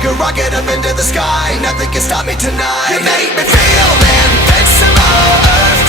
take a rocket up into the sky. Nothing can stop me tonight. You make me feel invincible. Earth